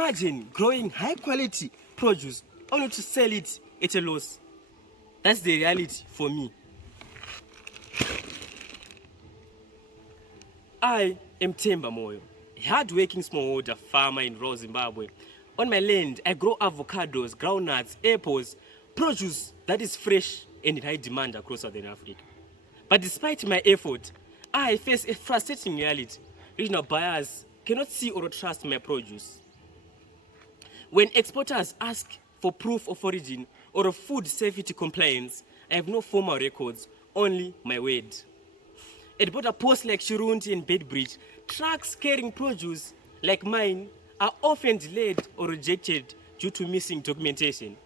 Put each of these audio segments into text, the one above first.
Imagine growing high quality produce only to sell it at a loss. That's the reality for me. I am Temba Moyo, a hard-working smallholder farmer in rural Zimbabwe. On my land, I grow avocados, groundnuts, apples, produce that is fresh and in high demand across Southern Africa. But despite my effort, I face a frustrating reality. Regional buyers cannot see or trust my produce. When exporters ask for proof of origin or of food safety compliance, I have no formal records, only my word. At border posts like Shirunti and Bedbridge, trucks carrying produce like mine are often delayed or rejected due to missing documentation.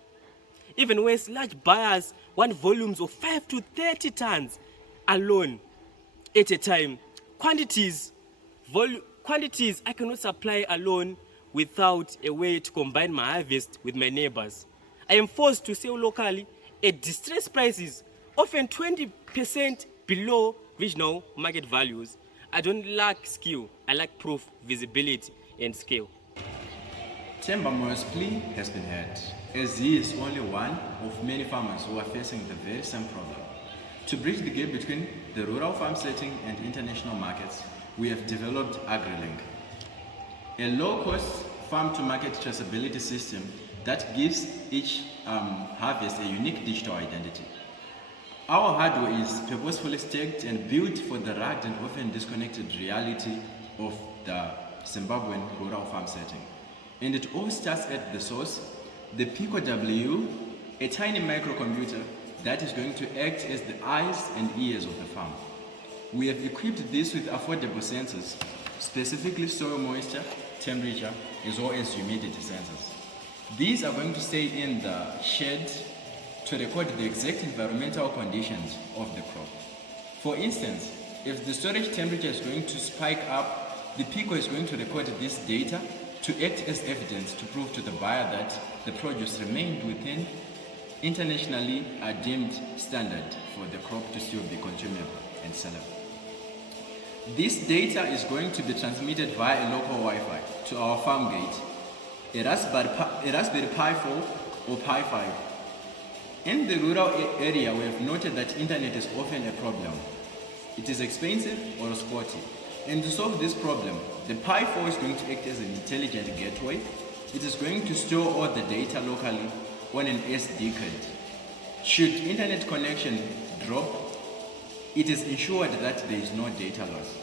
Even when large buyers want volumes of 5 to 30 tons alone at a time, quantities I cannot supply alone without a way to combine my harvest with my neighbors. I am forced to sell locally at distressed prices, often 20% below regional market values. I don't lack skill, I lack proof, visibility, and scale. Temba Moyo's plea has been heard, as he is only one of many farmers who are facing the very same problem. To bridge the gap between the rural farm setting and international markets, we have developed AgriLink, a low-cost farm-to-market traceability system that gives each harvest a unique digital identity. Our hardware is purposefully staked and built for the rugged and often disconnected reality of the Zimbabwean rural farm setting. And it all starts at the source, the Pico W, a tiny microcomputer that is going to act as the eyes and ears of the farm. We have equipped this with affordable sensors, specifically soil moisture, temperature, as well as humidity sensors. These are going to stay in the shed to record the exact environmental conditions of the crop. For instance, if the storage temperature is going to spike up, the Pico is going to record this data to act as evidence to prove to the buyer that the produce remained within internationally deemed standard for the crop to still be consumable and sellable. This data is going to be transmitted via a local Wi-Fi to our farm gate, a Raspberry Pi 4 or Pi 5. In the rural area, we have noted that internet is often a problem. It is expensive or spotty. And to solve this problem, the Pi 4 is going to act as an intelligent gateway. It is going to store all the data locally on an SD card. Should internet connection drop, it is ensured that there is no data loss.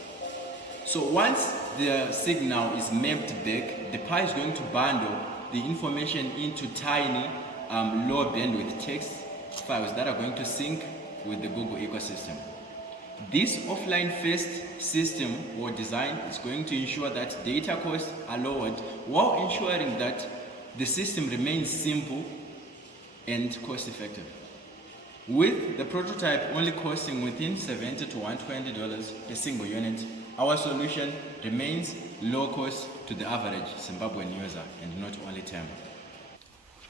So once the signal is mapped back, the Pi is going to bundle the information into tiny low bandwidth text files that are going to sync with the Google ecosystem. This offline first system or design is going to ensure that data costs are lowered while ensuring that the system remains simple and cost effective. With the prototype only costing within $70 to $120 per single unit, our solution remains low cost to the average Zimbabwean user and not only Temba.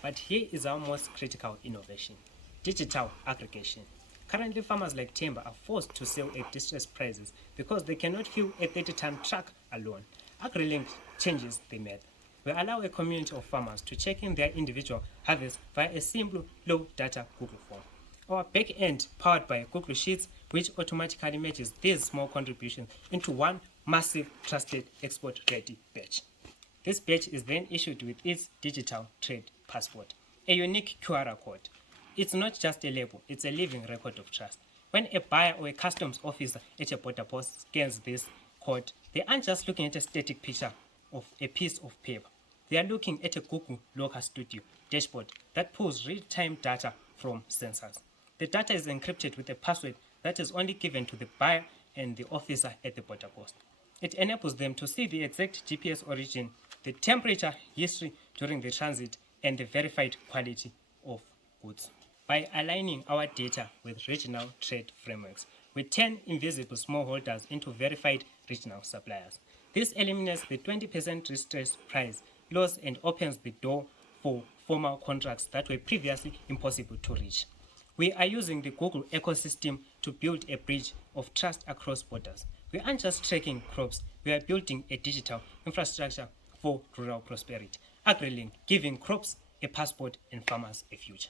But here is our most critical innovation: digital aggregation. Currently, farmers like Temba are forced to sell at distressed prices because they cannot fuel a 30-ton truck alone. AgriLink changes the math. We allow a community of farmers to check in their individual harvests via a simple, low-data Google form. Our back-end, powered by Google Sheets, which automatically matches these small contributions into one massive, trusted, export-ready batch. This batch is then issued with its digital trade passport, a unique QR code. It's not just a label, it's a living record of trust. When a buyer or a customs officer at a border post scans this code, they aren't just looking at a static picture of a piece of paper. They are looking at a Google Local Studio dashboard that pulls real-time data from sensors. The data is encrypted with a password that is only given to the buyer and the officer at the border post. It enables them to see the exact GPS origin, the temperature history during the transit, and the verified quality of goods. By aligning our data with regional trade frameworks, we turn invisible smallholders into verified regional suppliers. This eliminates the 20% distress price loss and opens the door for formal contracts that were previously impossible to reach. We are using the Google ecosystem to build a bridge of trust across borders. We aren't just tracking crops, we are building a digital infrastructure for rural prosperity. AgriLink, giving crops a passport and farmers a future.